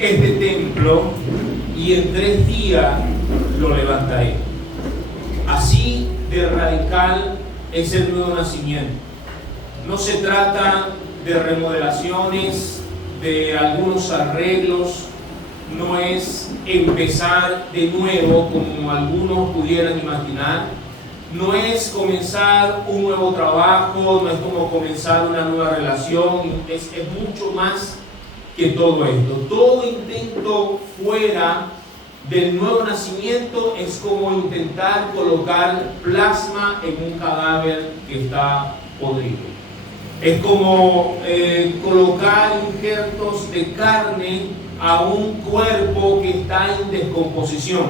este templo y en 3 días lo levantaré. Así de radical es el nuevo nacimiento. No se trata de remodelaciones, de algunos arreglos, no es empezar de nuevo como algunos pudieran imaginar, no es comenzar un nuevo trabajo, no es como comenzar una nueva relación, es mucho más que todo esto. Todo intento fuera del nuevo nacimiento es como intentar colocar plasma en un cadáver que está podrido. Es como colocar injertos de carne a un cuerpo que está en descomposición.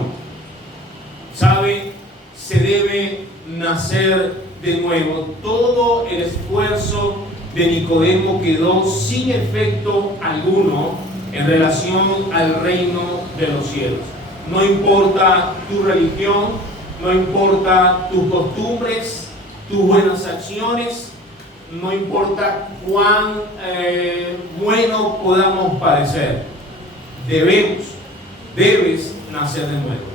¿Sabe? Se debe nacer de nuevo. Todo el esfuerzo de Nicodemo quedó sin efecto alguno en relación al reino de los cielos. No importa tu religión, no importa tus costumbres, tus buenas acciones, no importa cuán buenos podamos parecer. Debes nacer de nuevo.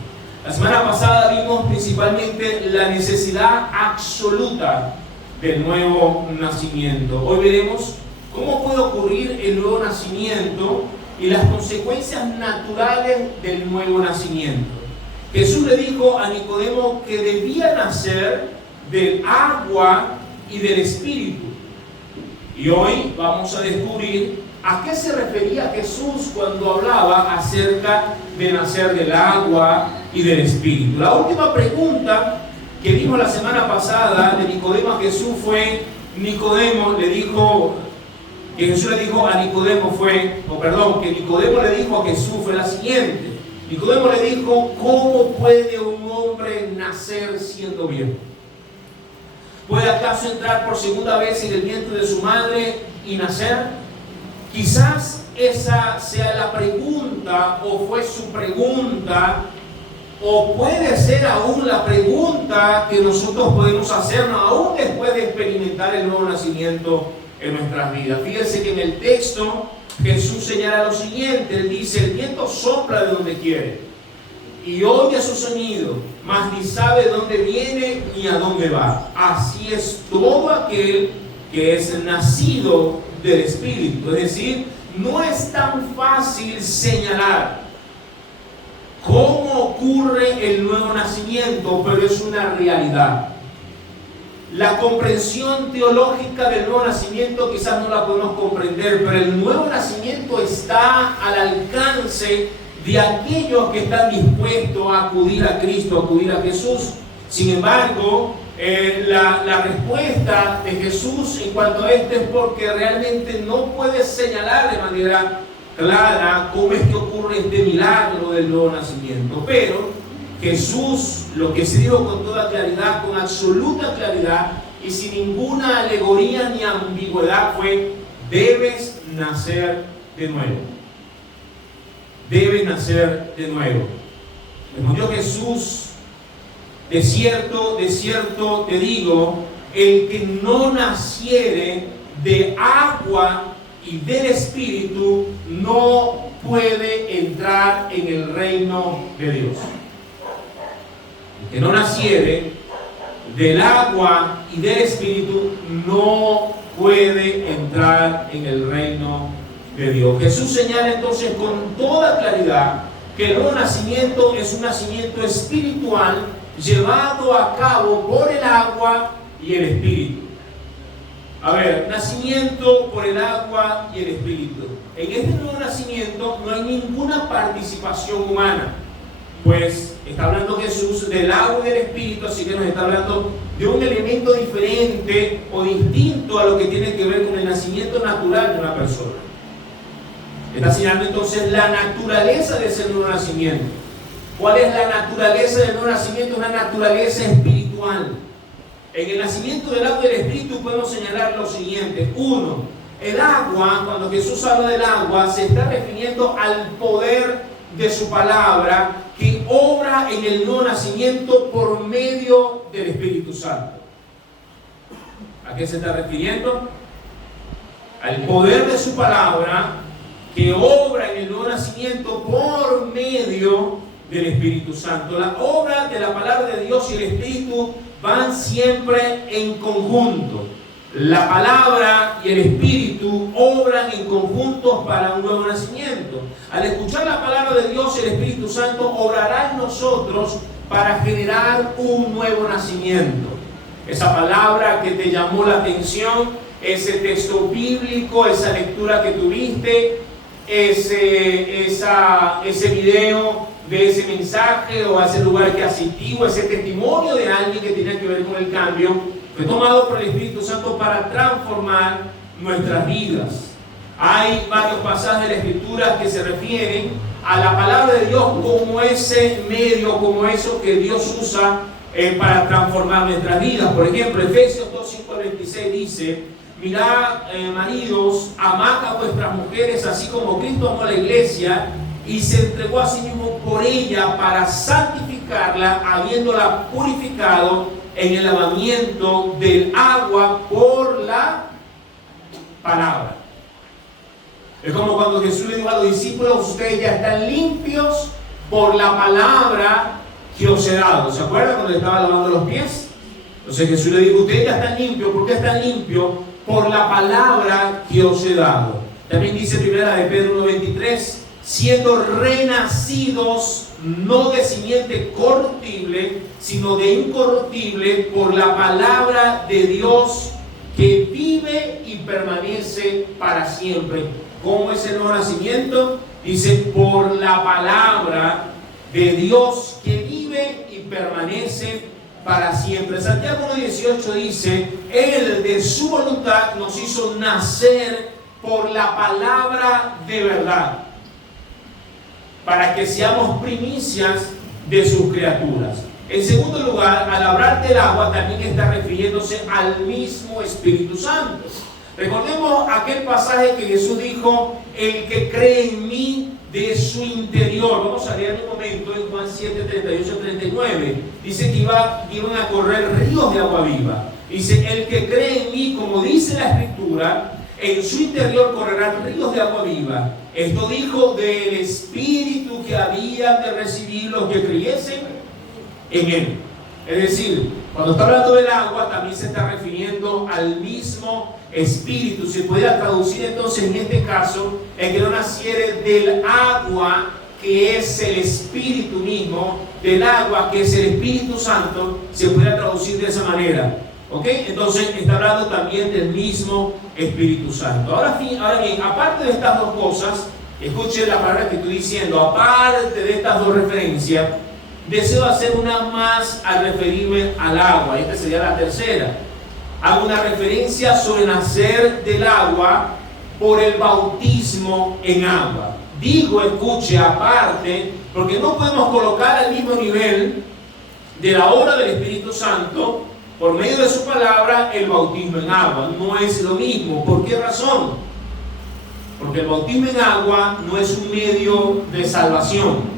La semana pasada vimos principalmente la necesidad absoluta del nuevo nacimiento. Hoy veremos cómo puede ocurrir el nuevo nacimiento y las consecuencias naturales del nuevo nacimiento. Jesús le dijo a Nicodemo que debía nacer del agua y del Espíritu. Y hoy vamos a descubrir a qué se refería Jesús cuando hablaba acerca de nacer del agua y del Espíritu. La última pregunta que vimos la semana pasada de Nicodemo a Jesús fue, que Jesús le dijo a Nicodemo que Nicodemo le dijo a Jesús fue la siguiente. Nicodemo le dijo, ¿cómo puede un hombre nacer siendo viejo? ¿Puede acaso entrar por segunda vez en el vientre de su madre y nacer? Quizás esa sea la pregunta, o fue su pregunta, o puede ser aún la pregunta que nosotros podemos hacernos aún después de experimentar el nuevo nacimiento en nuestras vidas. Fíjense que en el texto Jesús señala lo siguiente, Él dice, el viento sopla de donde quiere y oye su sonido, mas ni sabe de dónde viene ni a dónde va. Así es todo aquel que es nacido del Espíritu. Es decir, no es tan fácil señalar cómo ocurre el nuevo nacimiento, pero es una realidad. La comprensión teológica del nuevo nacimiento quizás no la podemos comprender, pero el nuevo nacimiento está al alcance de aquellos que están dispuestos a acudir a Cristo, a acudir a Jesús. Sin embargo, la respuesta de Jesús en cuanto a esto es porque realmente no puede señalar de manera clara cómo es que ocurre este milagro del nuevo nacimiento. Pero Jesús lo que se dijo con toda claridad, con absoluta claridad y sin ninguna alegoría ni ambigüedad fue: debes nacer de nuevo. Debes nacer de nuevo. Respondió Jesús: de cierto te digo, el que no naciere de agua y del Espíritu no puede entrar en el reino de Dios. El que no naciere del agua y del Espíritu no puede entrar en el reino de Dios. Jesús señala entonces con toda claridad que el nuevo nacimiento es un nacimiento espiritual llevado a cabo por el agua y el Espíritu. A ver, nacimiento por el agua y el Espíritu. En este nuevo nacimiento no hay ninguna participación humana, pues está hablando Jesús del agua y del Espíritu, así que nos está hablando de un elemento diferente o distinto a lo que tiene que ver con el nacimiento natural de una persona. Está señalando entonces la naturaleza de ese nuevo nacimiento. ¿Cuál es la naturaleza del nuevo nacimiento? Una naturaleza espiritual. En el nacimiento del agua y del Espíritu podemos señalar lo siguiente. Uno, el agua, cuando Jesús habla del agua, se está refiriendo al poder de su palabra que obra en el nuevo nacimiento por medio del Espíritu Santo. ¿A qué se está refiriendo? Al poder de su palabra que obra en el nuevo nacimiento por medio del Espíritu Santo. La obra de la palabra de Dios y el Espíritu van siempre en conjunto. La palabra y el Espíritu obran en conjunto para un nuevo nacimiento. Al escuchar la palabra de Dios, el Espíritu Santo obrará en nosotros para generar un nuevo nacimiento. Esa palabra que te llamó la atención, ese texto bíblico, esa lectura que tuviste, ese video de ese mensaje o a ese lugar que asistí, o ese testimonio de alguien que tenía que ver con el cambio, fue tomado por el Espíritu Santo para transformar nuestras vidas. Hay varios pasajes de la Escritura que se refieren a la palabra de Dios como ese medio, como eso que Dios usa para transformar nuestras vidas. Por ejemplo, Efesios 2:5-26 dice: mirad, maridos, amad a vuestras mujeres, así como Cristo amó a la iglesia y se entregó a sí mismo por ella para santificarla, habiéndola purificado en el lavamiento del agua por la palabra. Es como cuando Jesús le dijo a los discípulos: ustedes ya están limpios por la palabra que os he dado. ¿Se acuerdan cuando le estaba lavando los pies? Entonces Jesús le dijo: ustedes ya están limpios. ¿Por qué están limpios? Por la palabra que os he dado. También dice primera de Pedro 1:23: siendo renacidos no de simiente corruptible, sino de incorruptible, por la palabra de Dios que vive y permanece para siempre. ¿Cómo es el nuevo nacimiento? Dice: por la palabra de Dios que vive y permanece para siempre. Santiago 1:18 dice: Él de su voluntad nos hizo nacer por la palabra de verdad, para que seamos primicias de sus criaturas. En segundo lugar, al hablar del agua también está refiriéndose al mismo Espíritu Santo. Recordemos aquel pasaje que Jesús dijo: el que cree en mí, de su interior. Vamos a leer un momento en Juan 7:38-39. Dice que iban a correr ríos de agua viva. Dice: el que cree en mí, como dice la Escritura, en su interior correrán ríos de agua viva. Esto dijo del Espíritu que habían de recibir los que creyesen en él. Es decir, cuando está hablando del agua, también se está refiriendo al mismo Espíritu. Se podría traducir entonces en este caso: el que no naciere del agua, que es el Espíritu mismo, del agua, que es el Espíritu Santo, se podría traducir de esa manera. ¿Ok? Entonces está hablando también del mismo Espíritu Santo. Ahora bien, aparte de estas dos cosas, escuche la palabra que estoy diciendo, aparte de estas dos referencias, deseo hacer una más al referirme al agua. Esta sería la tercera. Hago una referencia sobre nacer del agua por el bautismo en agua. Digo, escuche, aparte, porque no podemos colocar al mismo nivel de la obra del Espíritu Santo por medio de su palabra el bautismo en agua. No es lo mismo. ¿Por qué razón? Porque el bautismo en agua no es un medio de salvación.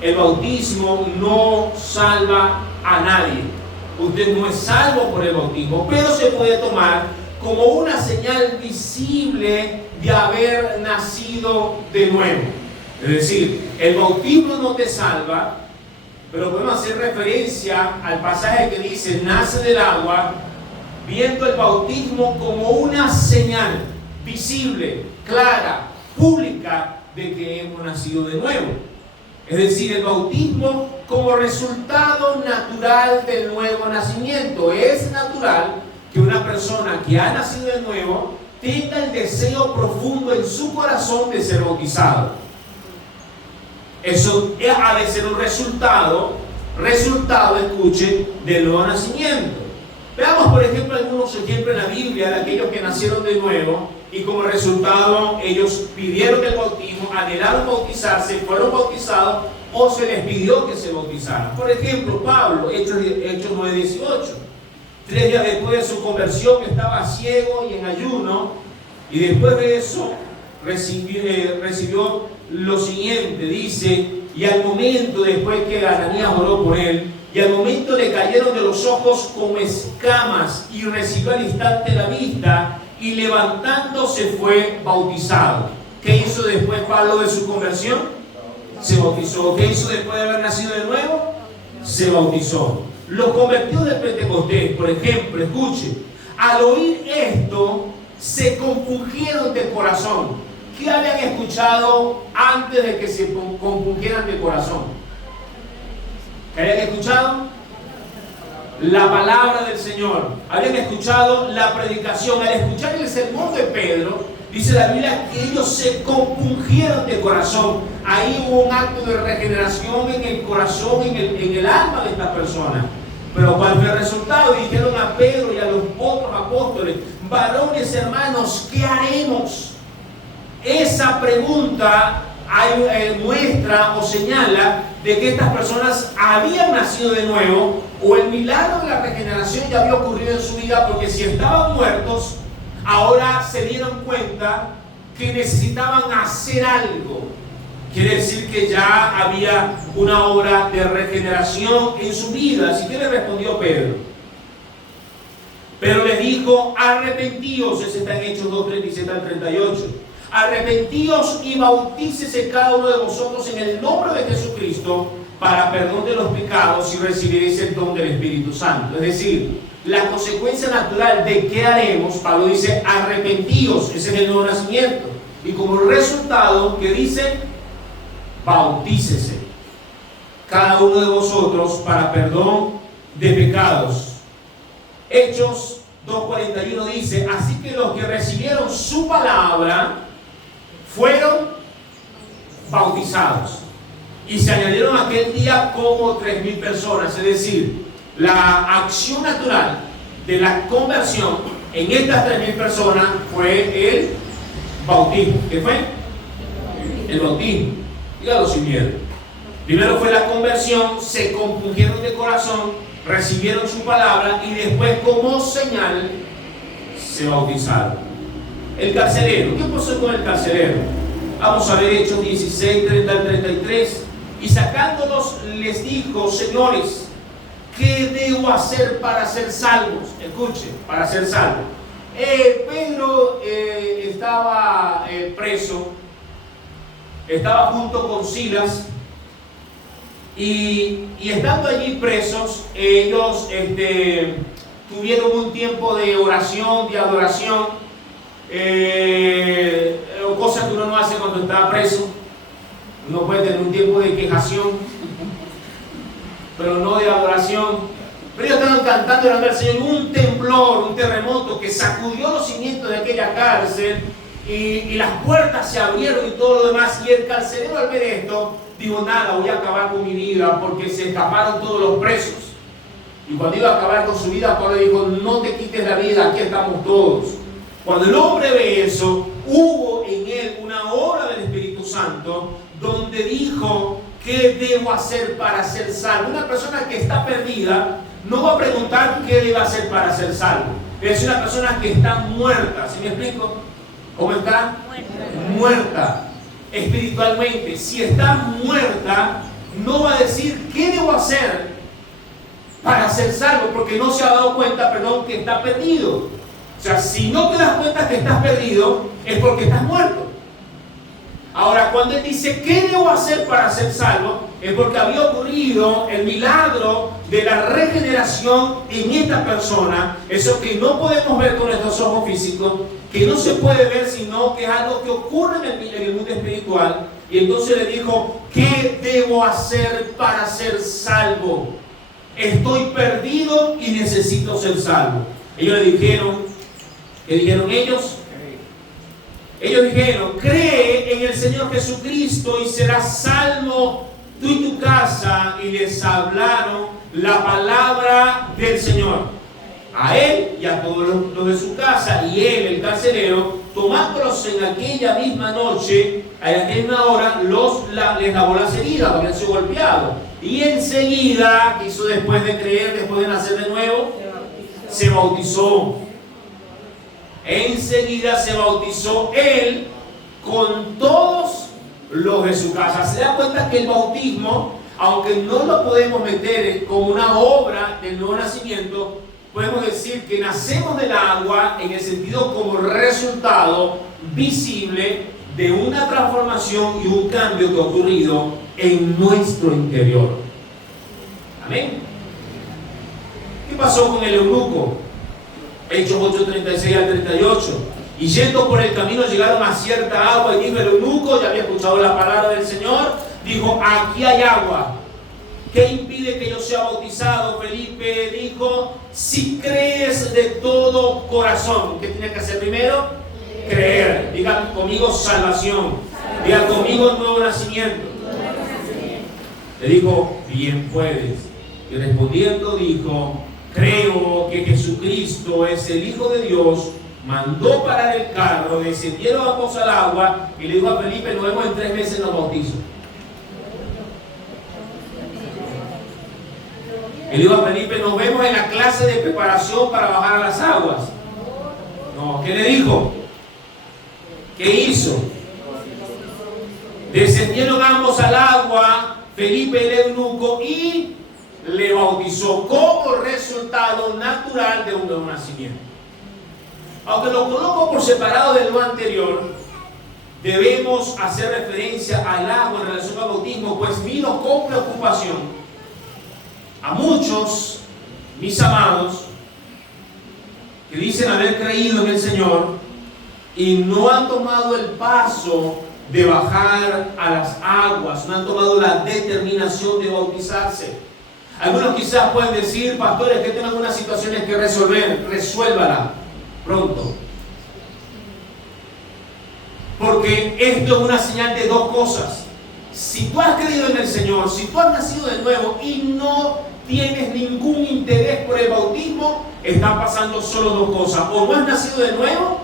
El bautismo no salva a nadie. Usted no es salvo por el bautismo, pero se puede tomar como una señal visible de haber nacido de nuevo. Es decir, el bautismo no te salva, pero podemos hacer referencia al pasaje que dice: nace del agua, viendo el bautismo como una señal visible, clara, pública de que hemos nacido de nuevo. Es decir, el bautismo como resultado natural del nuevo nacimiento. Es natural que una persona que ha nacido de nuevo tenga el deseo profundo en su corazón de ser bautizado. Eso ha de ser un resultado, escuche, del nuevo nacimiento. Veamos, por ejemplo, algunos ejemplos en la Biblia de aquellos que nacieron de nuevo y como resultado ellos pidieron el bautismo, anhelaron bautizarse, fueron bautizados o se les pidió que se bautizaran. Por ejemplo, Pablo, Hechos 9:18. 3 días después de su conversión estaba ciego y en ayuno, y después de eso recibió lo siguiente, dice: y al momento, después que Ananías oró por él, y al momento le cayeron de los ojos como escamas, y recibió al instante la vista, y levantándose fue bautizado. ¿Qué hizo después Pablo de su conversión? Se bautizó. ¿Qué hizo después de haber nacido de nuevo? Se bautizó. Los convertidos de Pentecostés, por ejemplo, escuche, al oír esto, se compungieron de corazón. ¿Qué habían escuchado antes de que se compungieran de corazón? ¿Qué habían escuchado? La palabra del Señor. Habían escuchado la predicación. Al escuchar el sermón de Pedro, dice la Biblia que ellos se compungieron de corazón. Ahí hubo un acto de regeneración en el corazón, en el alma de esta persona. Pero ¿cuál fue el resultado? Dijeron a Pedro y a los otros apóstoles: varones hermanos, ¿qué haremos? Esa pregunta muestra o señala de que estas personas habían nacido de nuevo, o el milagro de la regeneración ya había ocurrido en su vida, porque si estaban muertos, ahora se dieron cuenta que necesitaban hacer algo. Quiere decir que ya había una obra de regeneración en su vida. Así que le respondió Pedro. Pero les dijo: arrepentíos. Ese está en Hechos 2:37 al 38. Arrepentíos y bautícese cada uno de vosotros en el nombre de Jesucristo para perdón de los pecados, y recibiréis el don del Espíritu Santo. Es decir, la consecuencia natural de qué haremos, Pablo dice: arrepentíos. Ese es el nuevo nacimiento. Y como resultado, ¿qué dice? Bautícese cada uno de vosotros para perdón de pecados. Hechos 2:41 dice: así que los que recibieron su palabra fueron bautizados, y se añadieron aquel día como 3,000 personas. Es decir, la acción natural de la conversión en estas 3,000 personas fue el bautismo. ¿Qué fue? El bautismo. Dígalo sin miedo. Primero fue la conversión, se compungieron de corazón, recibieron su palabra, y después, como señal, se bautizaron. El carcelero. ¿Qué pasó con el carcelero? Vamos a ver Hechos 16, 30 al 33. Y sacándolos les dijo: señores, ¿qué debo hacer para ser salvos? Escuche, para ser salvos. Pedro estaba preso. Estaba junto con Silas, y estando allí presos, ellos tuvieron un tiempo de oración, de adoración, cosas que uno no hace cuando está preso. Uno puede tener un tiempo de quejación, pero no de adoración. Pero ellos estaban cantando y orando al Señor. Un temblor, un terremoto que sacudió los cimientos de aquella cárcel, y las puertas se abrieron y todo lo demás. Y el carcelero, al ver esto, dijo: nada, voy a acabar con mi vida, porque se escaparon todos los presos. Y cuando iba a acabar con su vida, Pablo dijo: no te quites la vida, aquí estamos todos. Cuando el hombre ve eso, hubo en él una obra del Espíritu Santo, donde dijo: ¿qué debo hacer para ser salvo? Una persona que está perdida no va a preguntar qué debe hacer para ser salvo. Es una persona que está muerta. ¿Sí me explico? ¿Cómo está? Muerta espiritualmente. Si está muerta, no va a decir qué debo hacer para ser salvo, porque no se ha dado cuenta, que está perdido. O sea, si no te das cuenta que estás perdido, es porque estás muerto. Ahora, cuando él dice ¿qué debo hacer para ser salvo?, es porque había ocurrido el milagro de la regeneración en esta persona. Eso que no podemos ver con nuestros ojos físicos, que no se puede ver, sino que es algo que ocurre en el mundo espiritual. Y entonces le dijo: ¿qué debo hacer para ser salvo? Estoy perdido y necesito ser salvo. Ellos le dijeron, ¿qué dijeron ellos? Ellos dijeron: cree en el Señor Jesucristo y serás salvo tú y tu casa. Y les hablaron la palabra del Señor a él y a todos los de su casa. Y él, el carcelero, tomándolos en aquella misma noche, a aquella misma hora, les lavó las heridas, habían sido golpeados. Y enseguida, ¿qué hizo después de creer, después de nacer de nuevo? Se bautizó. Enseguida se bautizó él con todos los de su casa. Se da cuenta que el bautismo, aunque no lo podemos meter como una obra del nuevo nacimiento, podemos decir que nacemos del agua en el sentido como resultado visible de una transformación y un cambio que ha ocurrido en nuestro interior. Amén. ¿Qué pasó con el eunuco? Hechos 8:36 al 38. Y yendo por el camino llegaron a cierta agua y dijo el eunuco, ya había escuchado la palabra del Señor, dijo, aquí hay agua. ¿Qué impide que yo sea bautizado? Felipe dijo, si crees de todo corazón. ¿Qué tiene que hacer primero? Creer. Diga conmigo salvación. Diga conmigo nuevo nacimiento. Le dijo, bien puedes. Y respondiendo dijo, creo que Jesucristo es el Hijo de Dios. Mandó parar el carro, descendieron ambos al agua y le dijo a Felipe, nos vemos en 3 meses en los bautizos. Y le dijo a Felipe, nos vemos en la clase de preparación para bajar a las aguas. No, ¿qué le dijo? ¿Qué hizo? Descendieron ambos al agua, Felipe el eunuco, y le bautizó como resultado natural de un nuevo nacimiento. Aunque lo coloco por separado de lo anterior, debemos hacer referencia al agua en relación al bautismo, pues miro con preocupación a muchos, mis amados, que dicen haber creído en el Señor y no han tomado el paso de bajar a las aguas, no han tomado la determinación de bautizarse. Algunos quizás pueden decir, pastores, que tengo algunas situaciones que resolver, resuélvala pronto. Porque esto es una señal de dos cosas. Si tú has creído en el Señor, si tú has nacido de nuevo y no tienes ningún interés por el bautismo, están pasando solo dos cosas. O no has nacido de nuevo,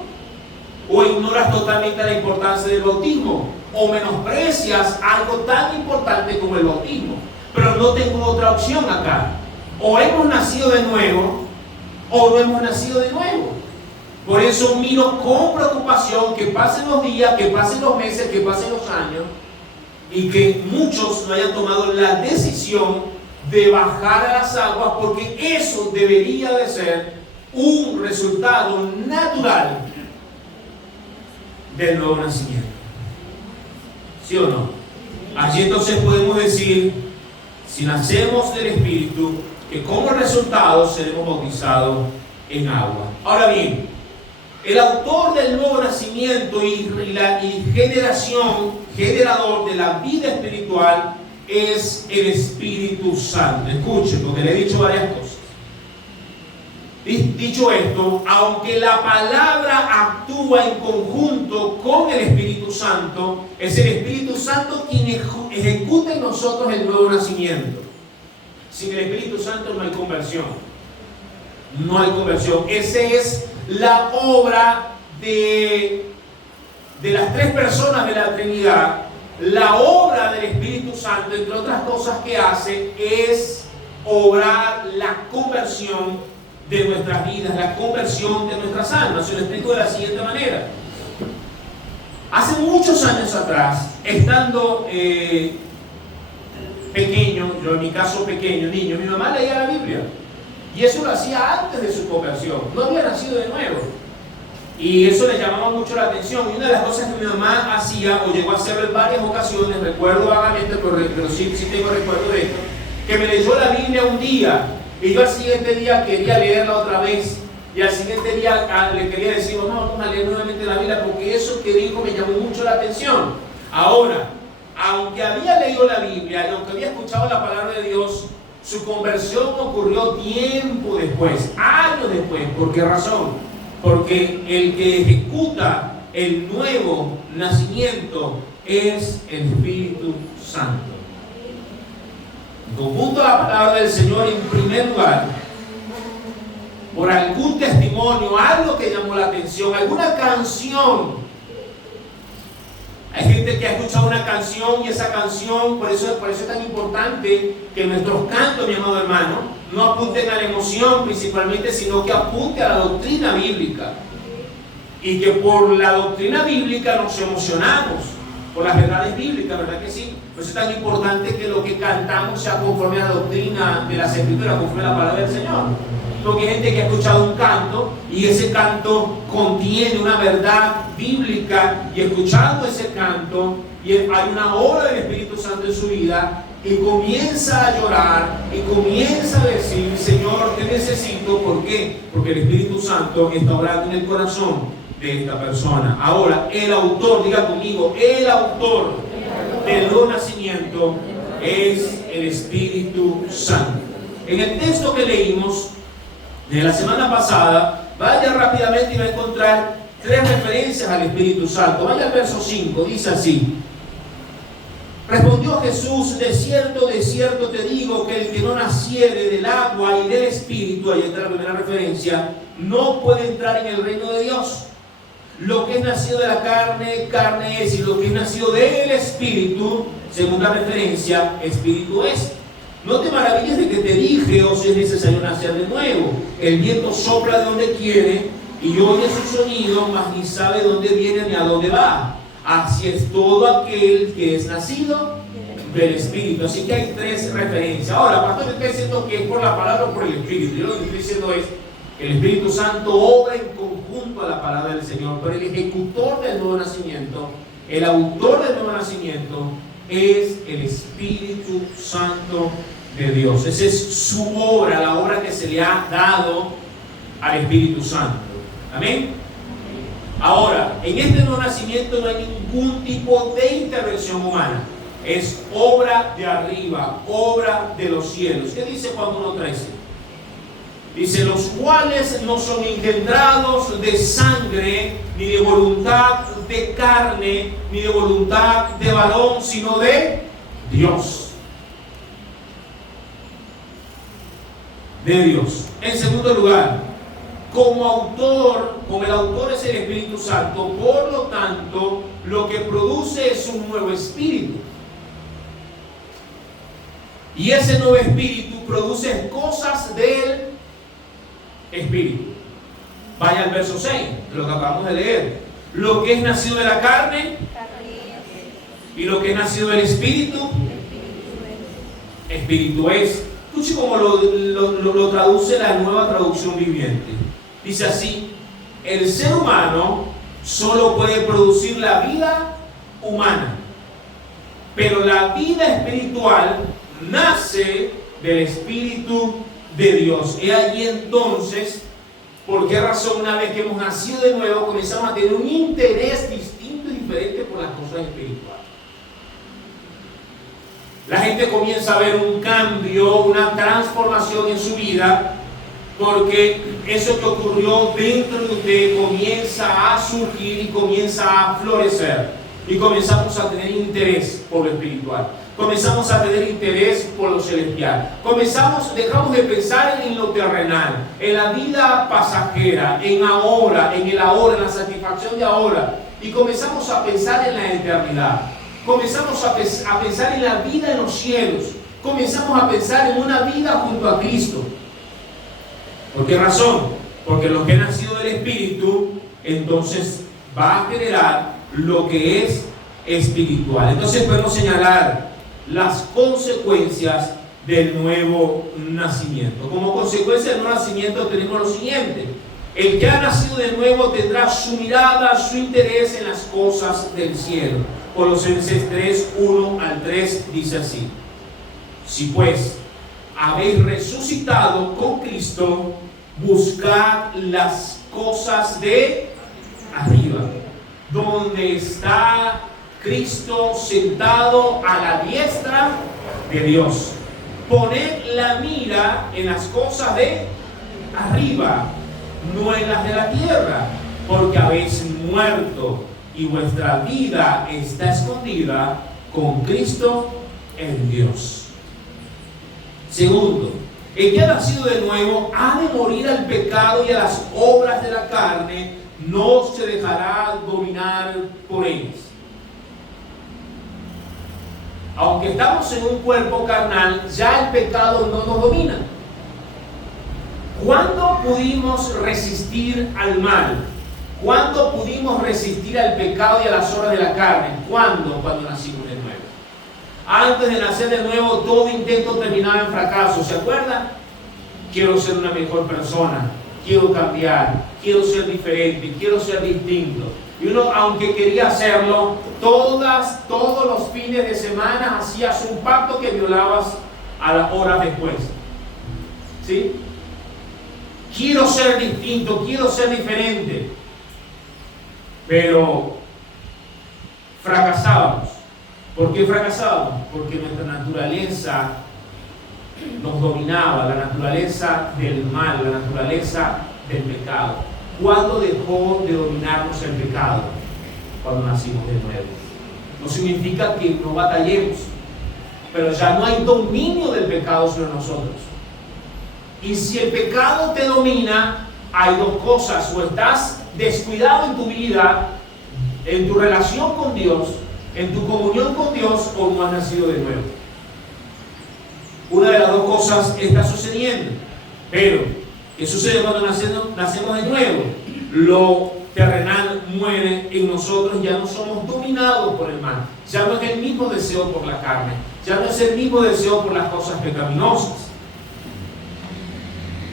o ignoras totalmente la importancia del bautismo, o menosprecias algo tan importante como el bautismo. Pero no tengo otra opción acá. O hemos nacido de nuevo, o no hemos nacido de nuevo. Por eso miro con preocupación que pasen los días, que pasen los meses, que pasen los años, y que muchos no hayan tomado la decisión de bajar a las aguas, porque eso debería de ser un resultado natural del nuevo nacimiento. ¿Sí o no? Allí entonces podemos decir, si nacemos del Espíritu, que como resultado seremos bautizados en agua. Ahora bien, el autor del nuevo nacimiento y generador de la vida espiritual es el Espíritu Santo. Escuchen, porque le he dicho varias cosas. Dicho esto, aunque la palabra actúa en conjunto con el Espíritu Santo, es el Espíritu Santo quien ejecuta en nosotros el nuevo nacimiento. Sin el Espíritu Santo no hay conversión. No hay conversión. Esa es la obra de las 3 personas de la Trinidad. La obra del Espíritu Santo, entre otras cosas que hace, es obrar la conversión de nuestras vidas, la conversión de nuestras almas. Se lo explico de la siguiente manera. Hace muchos años atrás, estando pequeño, yo en mi caso pequeño, niño, mi mamá leía la Biblia. Y eso lo hacía antes de su conversión. No había nacido de nuevo. Y eso le llamaba mucho la atención. Y una de las cosas que mi mamá hacía, o llegó a hacerlo en varias ocasiones, recuerdo vagamente, pero sí tengo recuerdo de esto, que me leyó la Biblia un día, y yo al siguiente día quería leerla otra vez, y al siguiente día le quería decir, no, vamos a leer nuevamente la Biblia, porque eso que dijo me llamó mucho la atención. Ahora, aunque había leído la Biblia, y aunque había escuchado la palabra de Dios, su conversión ocurrió tiempo después, años después. ¿Por qué razón? Porque el que ejecuta el nuevo nacimiento es el Espíritu Santo. En conjunto a la palabra del Señor, en primer lugar, por algún testimonio, algo que llamó la atención, alguna canción. Hay gente que ha escuchado una canción y esa canción, por eso es tan importante que nuestros cantos, mi amado hermano, no apunten a la emoción principalmente, sino que apunten a la doctrina bíblica. Y que por la doctrina bíblica nos emocionamos, por las verdades bíblicas, ¿verdad que sí? Por eso es tan importante que lo que cantamos sea conforme a la doctrina de las Escrituras, conforme a la palabra del Señor. Porque hay gente que ha escuchado un canto y ese canto contiene una verdad bíblica, y escuchando ese canto y hay una obra del Espíritu Santo en su vida, y comienza a llorar y comienza a decir: Señor, te necesito. ¿Por qué? Porque el Espíritu Santo está obrando en el corazón de esta persona. Ahora, el autor, diga conmigo, el autor del nuevo nacimiento es el Espíritu Santo. En el texto que leímos de la semana pasada, vaya rápidamente y va a encontrar 3 referencias al Espíritu Santo. Vaya al verso 5, dice así: respondió Jesús: de cierto te digo, que el que no naciere del agua y del Espíritu, ahí está la primera referencia, no puede entrar en el reino de Dios. Lo que es nacido de la carne, carne es, y lo que es nacido del Espíritu, segunda referencia, Espíritu es. No te maravilles de que te dije: o si es necesario nacer de nuevo. El viento sopla de donde quiere y oye su sonido, mas ni sabe dónde viene ni a dónde va. Así es todo aquel que es nacido del Espíritu. Así que hay 3 referencias. Ahora, pastor, estoy diciendo que es por la palabra o por el Espíritu. Yo lo que estoy diciendo es que el Espíritu Santo obra en conjunto a la palabra del Señor, pero el ejecutor del nuevo nacimiento, el autor del nuevo nacimiento, es el Espíritu Santo de Dios. Esa es su obra, la obra que se le ha dado al Espíritu Santo. Amén. Ahora, en este nuevo nacimiento no hay ningún tipo de intervención humana. Es obra de arriba, obra de los cielos. ¿Qué dice Juan 1:13? Dice: los cuales no son engendrados de sangre, ni de voluntad de carne, ni de voluntad de varón, sino de Dios. De Dios. En segundo lugar, como el autor es el Espíritu Santo, por lo tanto, lo que produce es un nuevo espíritu. Y ese nuevo espíritu produce cosas del Espíritu. Vaya al verso 6, lo que acabamos de leer. Lo que es nacido de la carne y lo que es nacido del Espíritu, Espíritu es. Escuche cómo lo traduce la Nueva Traducción Viviente. Dice así: el ser humano solo puede producir la vida humana, pero la vida espiritual nace del Espíritu de Dios. Y allí entonces, ¿por qué razón una vez que hemos nacido de nuevo comenzamos a tener un interés distinto y diferente por las cosas espirituales? La gente comienza a ver un cambio, una transformación en su vida, porque eso que ocurrió dentro de usted comienza a surgir y comienza a florecer. Y comenzamos a tener interés por lo espiritual. Comenzamos a tener interés por lo celestial. Dejamos de pensar en lo terrenal, en la vida pasajera, en el ahora, en la satisfacción de ahora. Y comenzamos a pensar en la eternidad. Comenzamos a pensar en la vida en los cielos. Comenzamos a pensar en una vida junto a Cristo. ¿Por qué razón? Porque lo que ha nacido del Espíritu, entonces va a generar lo que es espiritual. Entonces podemos señalar las consecuencias del nuevo nacimiento. Como consecuencia del nuevo nacimiento tenemos lo siguiente: el que ha nacido de nuevo tendrá su mirada, su interés en las cosas del cielo. Colosenses 3, 1 al 3 dice así: si pues habéis resucitado con Cristo, buscad las cosas de arriba, donde está Cristo sentado a la diestra de Dios. Poned la mira en las cosas de arriba, no en las de la tierra, porque habéis muerto y vuestra vida está escondida con Cristo en Dios. Segundo, el que ha nacido de nuevo ha de morir al pecado y a las obras de la carne, no se dejará dominar por ellas. Aunque estamos en un cuerpo carnal, ya el pecado no nos domina. ¿Cuándo pudimos resistir al mal? ¿Cuándo pudimos resistir al pecado y a las obras de la carne? ¿Cuándo? Cuando nacimos de nuevo. Antes de nacer de nuevo, todo intento terminaba en fracaso. ¿Se acuerdan? quiero ser una mejor persona, quiero cambiar, quiero ser diferente, quiero ser distinto. Y uno, aunque quería hacerlo, todos los fines de semana hacías un pacto que violabas a las horas después. ¿Sí? Quiero ser distinto, quiero ser diferente. Pero fracasábamos. ¿Por qué fracasábamos? Porque nuestra naturaleza nos dominaba, la naturaleza del mal, la naturaleza del pecado. ¿Cuándo dejó de dominarnos el pecado? Cuando nacimos de nuevo. No significa que no batallemos, pero ya no hay dominio del pecado sobre nosotros. Y si el pecado te domina, hay dos cosas: o estás descuidado en tu vida, en tu relación con Dios, en tu comunión con Dios, o no has nacido de nuevo. Una de las dos cosas está sucediendo. Pero, ¿qué sucede cuando nacemos de nuevo? Lo terrenal muere en nosotros, ya no somos dominados por el mal. Ya no es el mismo deseo por la carne, ya no es el mismo deseo por las cosas pecaminosas.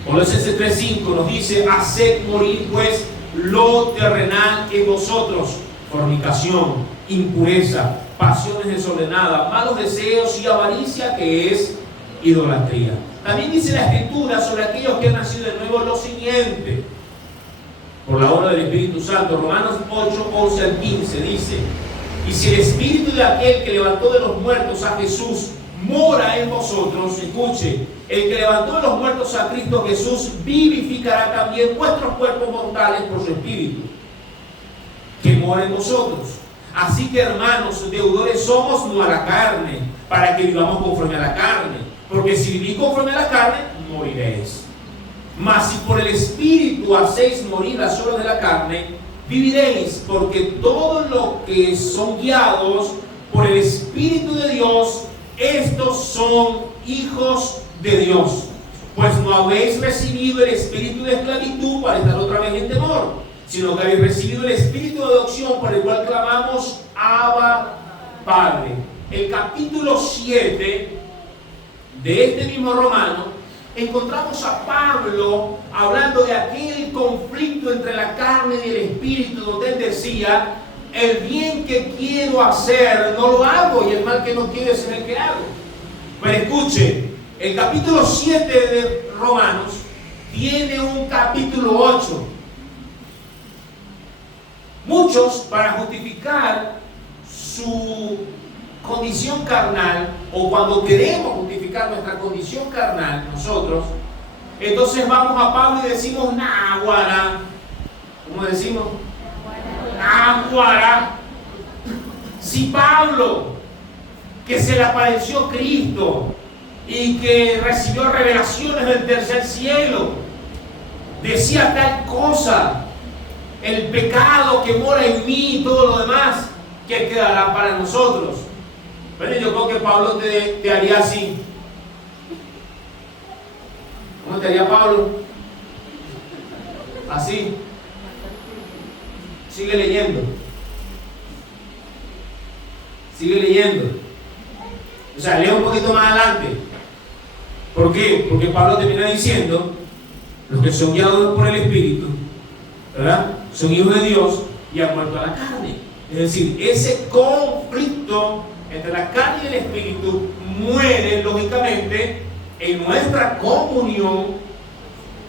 Colosenses 3:5 nos dice: haced morir pues lo terrenal en vosotros, fornicación, impureza, pasiones desordenadas, malos deseos y avaricia, que es idolatría. También dice la Escritura sobre aquellos que han nacido de nuevo lo siguiente: por la obra del Espíritu Santo. Romanos 8:11-15 dice: y si el Espíritu de aquel que levantó de los muertos a Jesús mora en vosotros, escuche, el que levantó de los muertos a Cristo Jesús vivificará también vuestros cuerpos mortales por su Espíritu que mora en vosotros. Así que, hermanos, deudores somos no a la carne, para que vivamos conforme a la carne, porque si vivís conforme a la carne, moriréis. Mas si por el Espíritu hacéis morir las obras de la carne, viviréis, porque todos los que son guiados por el Espíritu de Dios, estos son hijos de Dios. Pues no habéis recibido el espíritu de esclavitud para estar otra vez en temor, sino que habéis recibido el espíritu de adopción, por el cual clamamos: Abba, Padre. El capítulo 7 de este mismo Romano, encontramos a Pablo hablando de aquel conflicto entre la carne y el espíritu, donde él decía: el bien que quiero hacer no lo hago, y el mal que no quiero es el que hago. Pero escuche, el capítulo 7 de Romanos tiene un capítulo 8. Muchos, para justificar su condición carnal, o cuando queremos justificar nuestra condición carnal, nosotros, entonces vamos a Pablo y decimos: náguara. ¿Cómo decimos? Náguara. Si Pablo, que se le apareció Cristo y que recibió revelaciones del tercer cielo, decía tal cosa, el pecado que mora en mí y todo lo demás, ¿qué quedará para nosotros? Bueno, yo creo que Pablo te haría así. ¿Cómo te haría Pablo? Así. Sigue leyendo. Sigue leyendo. O sea, lee un poquito más adelante. ¿Por qué? Porque Pablo termina diciendo: los que son guiados por el Espíritu, ¿verdad?, son hijos de Dios y han muerto a la carne. Es decir, ese conflicto entre la carne y el Espíritu muere, lógicamente, en nuestra comunión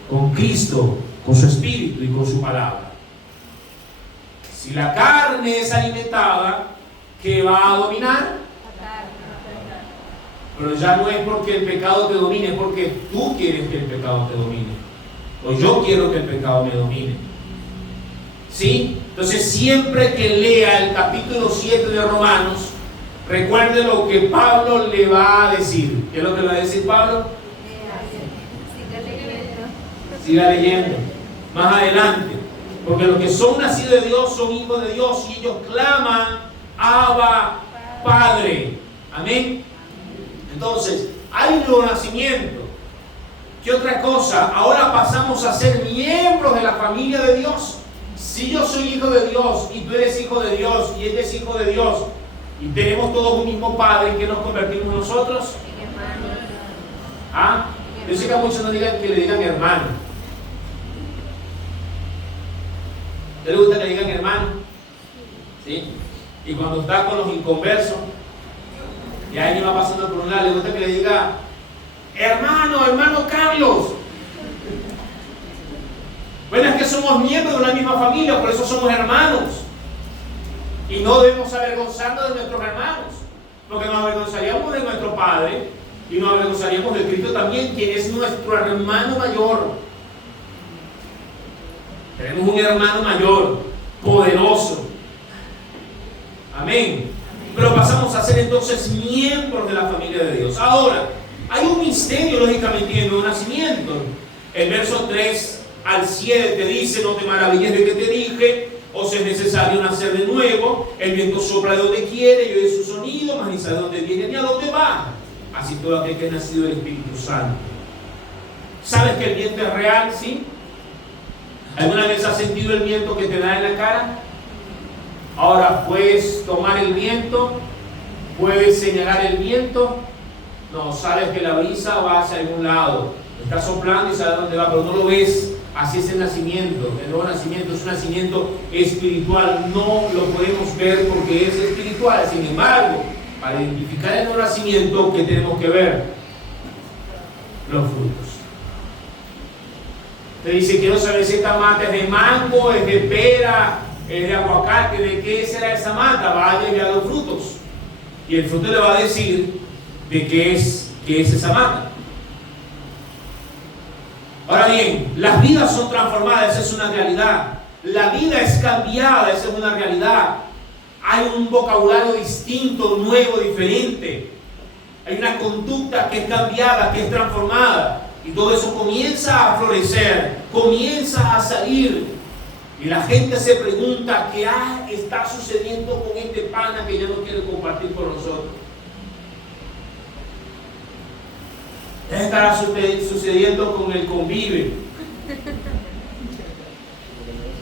con Cristo, con su Espíritu y con su palabra. Si la carne es alimentada, ¿qué va a dominar? Pero ya no es porque el pecado te domine, es porque tú quieres que el pecado te domine, o yo quiero que el pecado me domine. ¿Sí? Entonces, siempre que lea el capítulo 7 de Romanos, recuerde lo que Pablo le va a decir. ¿Qué es lo que le va a decir Pablo? Siga leyendo. Más adelante. Porque los que son nacidos de Dios son hijos de Dios, y ellos claman: Abba, Padre. Amén. Entonces, hay un nuevo nacimiento. ¿Qué otra cosa? Ahora pasamos a ser miembros de la familia de Dios. Si yo soy hijo de Dios y tú eres hijo de Dios y él es hijo de Dios, y tenemos todos un mismo Padre, ¿en qué nos convertimos nosotros? ¿Ah? Yo sé que a muchos no digan que le digan hermano. ¿A le gusta que le digan hermano? ¿Sí? Y cuando está con los inconversos, y alguien va pasando por un lado, le gusta que le diga hermano Carlos. Bueno, es que somos miembros de una misma familia, por eso somos hermanos. Y no debemos avergonzarnos de nuestros hermanos, porque nos avergonzaríamos de nuestro Padre y nos avergonzaríamos de Cristo también, quien es nuestro hermano mayor. Tenemos un hermano mayor, poderoso. Amén. Pero pasamos a ser entonces miembros de la familia de Dios. Ahora, hay un misterio lógicamente en el nuevo nacimiento. El verso 3 al 7 dice: no te maravilles de que te dije, os es necesario nacer de nuevo. El viento sopla de donde quiere y oye su sonido, mas ni sabe dónde viene ni a dónde va. Así todo aquel que es nacido del Espíritu Santo. ¿Sabes que el viento es real? ¿Sí? ¿Alguna vez has sentido el viento que te da en la cara? Ahora, ¿puedes tomar el viento? ¿Puedes señalar el viento? No, sabes que la brisa va hacia algún lado. Está soplando y sabes dónde va, pero no lo ves. Así es el nacimiento. El nuevo nacimiento es un nacimiento espiritual. No lo podemos ver porque es espiritual. Sin embargo, para identificar el nuevo nacimiento, ¿qué tenemos que ver? Los frutos. Te dice: quiero saber si esta mata es de mango, es de pera, es de aguacate, ¿de qué será esa mata? Vaya y vea los frutos. Y el fruto le va a decir de qué es esa mata. Ahora bien, las vidas son transformadas, esa es una realidad. La vida es cambiada, esa es una realidad. Hay un vocabulario distinto, nuevo, diferente. Hay una conducta que es cambiada, que es transformada. Y todo eso comienza a florecer, comienza a salir. Y la gente se pregunta: ¿qué está sucediendo con este pana que ya no quiere compartir con nosotros? ¿Qué estará sucediendo con el convive?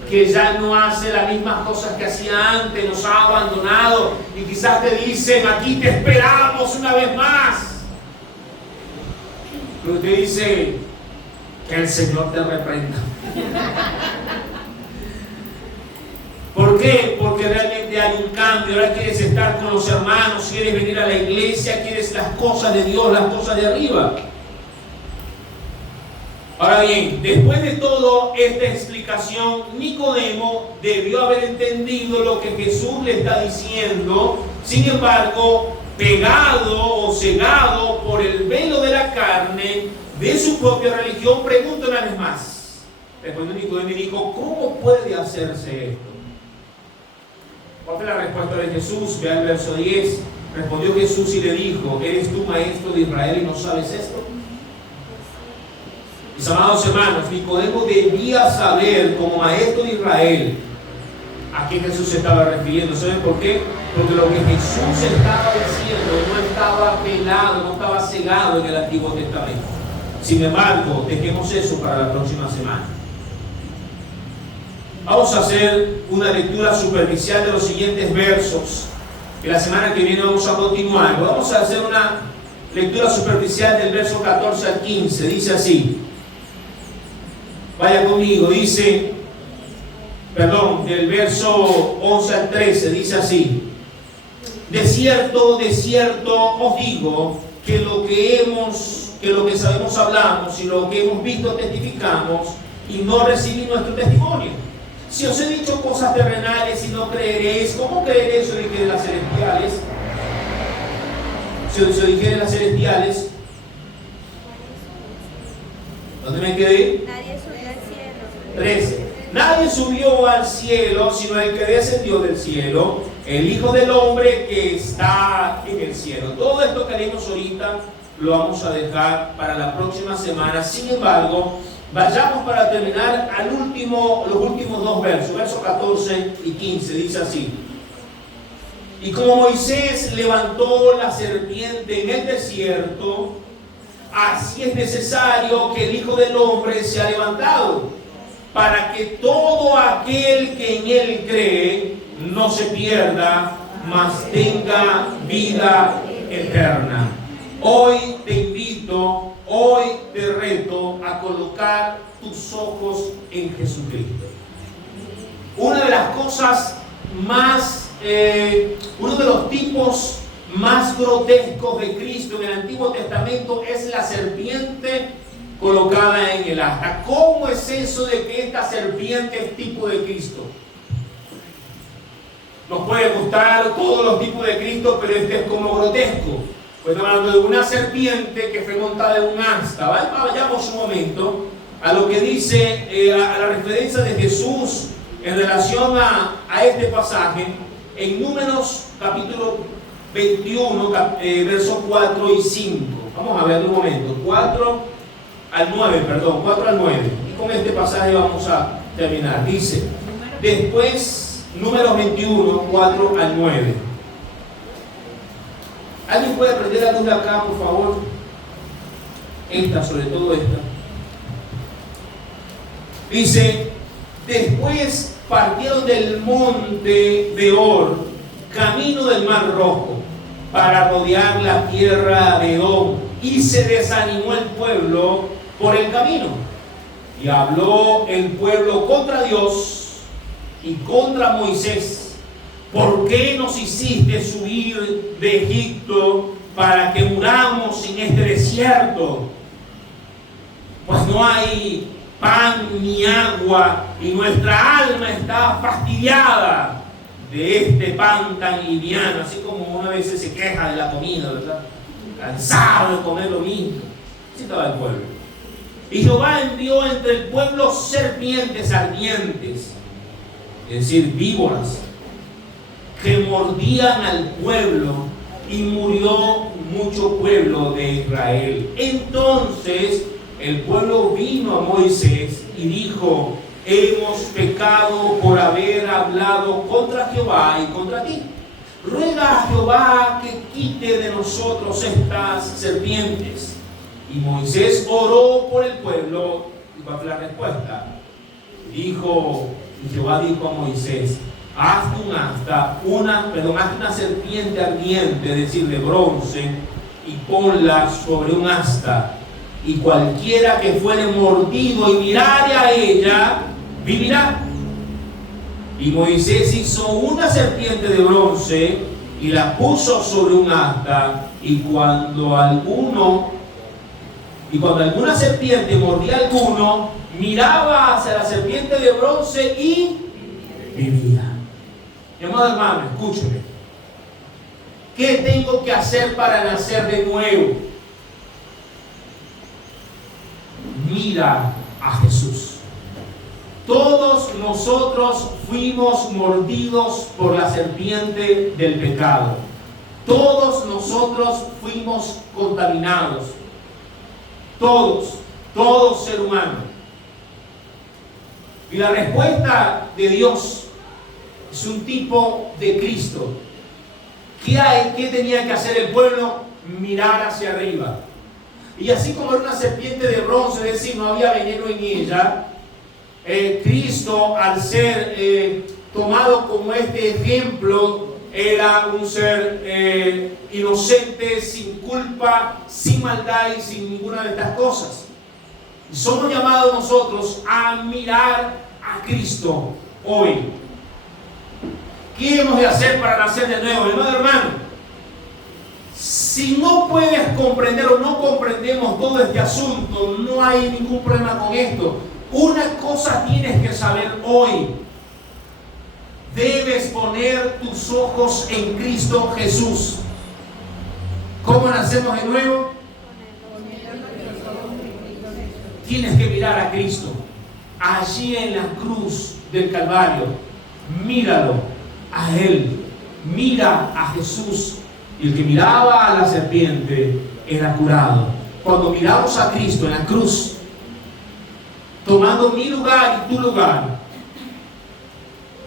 Que ya no hace las mismas cosas que hacía antes, nos ha abandonado. Y quizás te dicen: aquí te esperamos una vez más. Pero te dice: que el Señor te reprenda. ¿Por qué? Porque realmente hay un cambio. Ahora quieres estar con los hermanos, quieres venir a la iglesia, quieres las cosas de Dios, las cosas de arriba. Ahora bien, después de toda esta explicación, Nicodemo debió haber entendido lo que Jesús le está diciendo. Sin embargo, pegado o cegado por el velo de la carne de su propia religión, pregunta una vez más. Respondió Nicodemo y dijo: ¿cómo puede hacerse esto? ¿Cuál fue la respuesta de Jesús? Vean el verso 10. Respondió Jesús y le dijo: ¿eres tú maestro de Israel y no sabes esto? Mis amados hermanos, Nicodemo debía saber, como maestro de Israel, a quién Jesús se estaba refiriendo. ¿Saben por qué? Porque lo que Jesús estaba diciendo no estaba velado, no estaba cegado en el Antiguo Testamento. Sin embargo, dejemos eso para la próxima semana. Vamos a hacer una lectura superficial de los siguientes versos. Y la semana que viene vamos a continuar. Vamos a hacer una lectura superficial del verso 14 al 15. Dice así. Vaya conmigo. Dice, del verso 11 al 13. Dice así. De cierto os digo que lo que sabemos hablamos y lo que hemos visto testificamos, y no recibí nuestro testimonio. Si os he dicho cosas terrenales y no creeréis, ¿cómo creeréis si os dijere las celestiales? Si os dijere las celestiales, ¿dónde me quedé? Nadie subió al cielo. 13. Nadie subió al cielo, sino el que descendió del cielo, el Hijo del Hombre que está en el cielo. Todo esto que haremos ahorita lo vamos a dejar para la próxima semana. Sin embargo, vayamos para terminar los últimos dos versos, versos 14 y 15. Dice así: y como Moisés levantó la serpiente en el desierto, así es necesario que el Hijo del Hombre sea levantado, para que todo aquel que en él cree no se pierda, mas tenga vida eterna. Hoy te invito, hoy te reto a colocar tus ojos en Jesucristo. Una de las cosas más, uno de los tipos más grotescos de Cristo en el Antiguo Testamento es la serpiente colocada en el asta. ¿Cómo es eso de que esta serpiente es tipo de Cristo? Nos puede gustar todos los tipos de Cristo, pero este es como grotesco. Pues estamos hablando de una serpiente que fue montada en un asta. Vayamos un momento a lo que dice, a la referencia de Jesús en relación a este pasaje en Números capítulo 21, versos 4 y 5. Vamos a ver un momento. 4 al 9. Y con este pasaje vamos a terminar. Dice, después, Números 21, 4 al 9. ¿Alguien puede prender la luz de acá, por favor? Esta, sobre todo esta. Dice, después partieron del monte de Or, camino del Mar Rojo, para rodear la tierra de Edom, y se desanimó el pueblo por el camino. Y habló el pueblo contra Dios y contra Moisés. ¿Por qué nos hiciste subir de Egipto para que muramos en este desierto? Pues no hay pan ni agua y nuestra alma está fastidiada de este pan tan liviano, así como una vez se queja de la comida, ¿verdad? Cansado de comer lo mismo. Así estaba el pueblo. Y Jehová envió entre el pueblo serpientes ardientes, es decir, víboras, que mordían al pueblo, y murió mucho pueblo de Israel. Entonces el pueblo vino a Moisés y dijo, hemos pecado por haber hablado contra Jehová y contra ti. Ruega a Jehová que quite de nosotros estas serpientes. Y Moisés oró por el pueblo. ¿Y cuál fue la respuesta? Y Jehová dijo a Moisés, hazte una serpiente ardiente, es decir, de bronce, y ponla sobre un asta, y cualquiera que fuere mordido y mirare a ella, vivirá. Y Moisés hizo una serpiente de bronce y la puso sobre un asta, y cuando alguna serpiente mordía a alguno, miraba hacia la serpiente de bronce y vivía. Mi amado hermano, escúcheme. ¿Qué tengo que hacer para nacer de nuevo? Mira a Jesús. Todos nosotros fuimos mordidos por la serpiente del pecado. Todos nosotros fuimos contaminados. Todo ser humano. Y la respuesta de Dios es un tipo de Cristo. ¿Qué tenía que hacer el pueblo? Mirar hacia arriba. Y así como era una serpiente de bronce, es decir, no había veneno en ella, Cristo, al ser tomado como este ejemplo, era un ser inocente, sin culpa, sin maldad y sin ninguna de estas cosas. Y somos llamados nosotros a mirar a Cristo hoy. ¿Qué hemos de hacer para nacer de nuevo? Hermano, si no puedes comprender o no comprendemos todo este asunto, no hay ningún problema con esto. Una cosa tienes que saber hoy. Debes poner tus ojos en Cristo Jesús. ¿Cómo nacemos de nuevo? Tienes que mirar a Cristo. Allí en la cruz del Calvario. Míralo a Él. Mira a Jesús. Y el que miraba a la serpiente era curado. Cuando miramos a Cristo en la cruz, tomando mi lugar y tu lugar,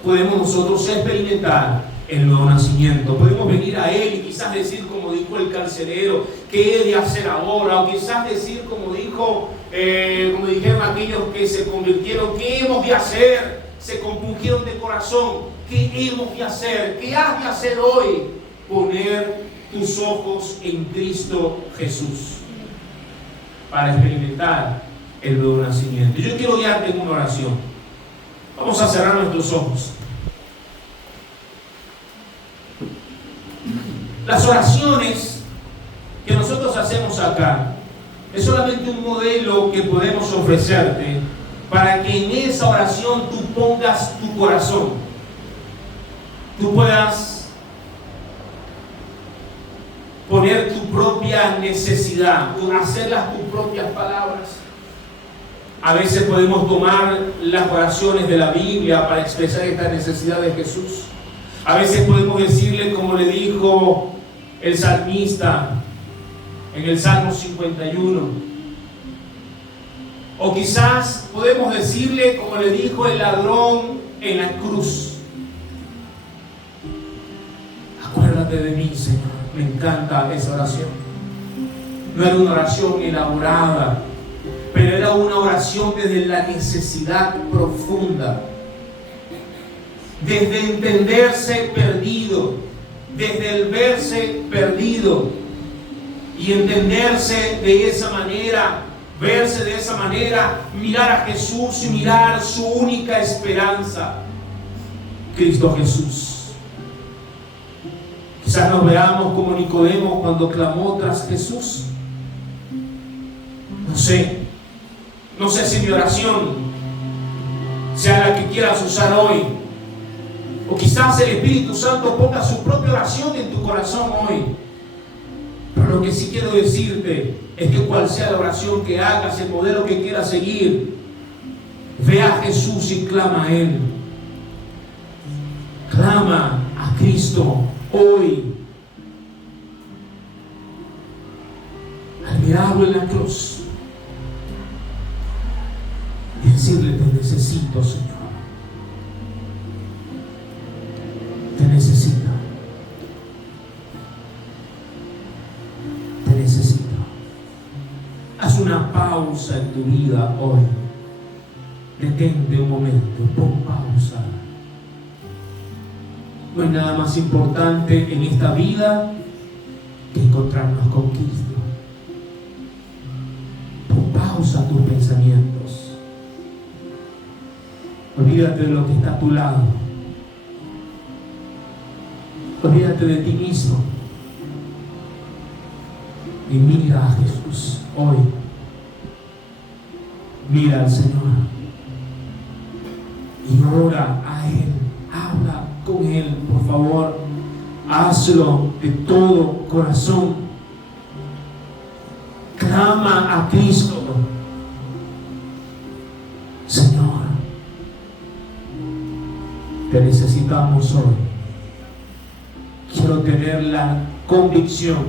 podemos nosotros experimentar el nuevo nacimiento. Podemos venir a Él y quizás decir, como dijo el carcelero, ¿qué he de hacer ahora? O quizás decir, como dijeron aquellos que se convirtieron, ¿qué hemos de hacer? Se compungieron de corazón. ¿Qué hemos de hacer? ¿Qué has de hacer hoy? Poner tus ojos en Cristo Jesús. para experimentar el nuevo nacimiento. Yo quiero guiarte en una oración. Vamos a cerrar nuestros ojos. Las oraciones que nosotros hacemos acá es solamente un modelo que podemos ofrecerte para que en esa oración tú pongas tu corazón, tú puedas poner tu propia necesidad, hacerlas tus propias palabras. A veces podemos tomar las oraciones de la Biblia para expresar esta necesidad de Jesús. A veces podemos decirle como le dijo el salmista en el Salmo 51. O quizás podemos decirle como le dijo el ladrón en la cruz: acuérdate de mí, Señor. Me encanta esa oración. No era una oración elaborada, pero era una oración desde la necesidad profunda, desde entenderse perdido, desde el verse perdido y entenderse de esa manera, verse de esa manera, mirar a Jesús y mirar su única esperanza, Cristo Jesús. Quizás nos veamos como Nicodemo cuando clamó tras Jesús. No sé si mi oración sea la que quieras usar hoy, o quizás el Espíritu Santo ponga su propia oración en tu corazón hoy. Pero lo que sí quiero decirte es que cual sea la oración que hagas, el modelo que quieras seguir, ve a Jesús y clama a Él. Clama a Cristo hoy. Al mirarlo en la cruz y decirle: te necesito, Señor. Te necesito. Te necesito. Haz una pausa en tu vida hoy. Detente un momento, pon pausa. No hay nada más importante en esta vida que encontrarnos con Cristo. Pon pausa a tus pensamientos. Olvídate de lo que está a tu lado. Olvídate de ti mismo y mira a Jesús hoy. Mira al Señor y ora a Él. Habla con Él, por favor. Hazlo de todo corazón. Clama a Cristo: Señor, te necesitamos hoy. Quiero tener la convicción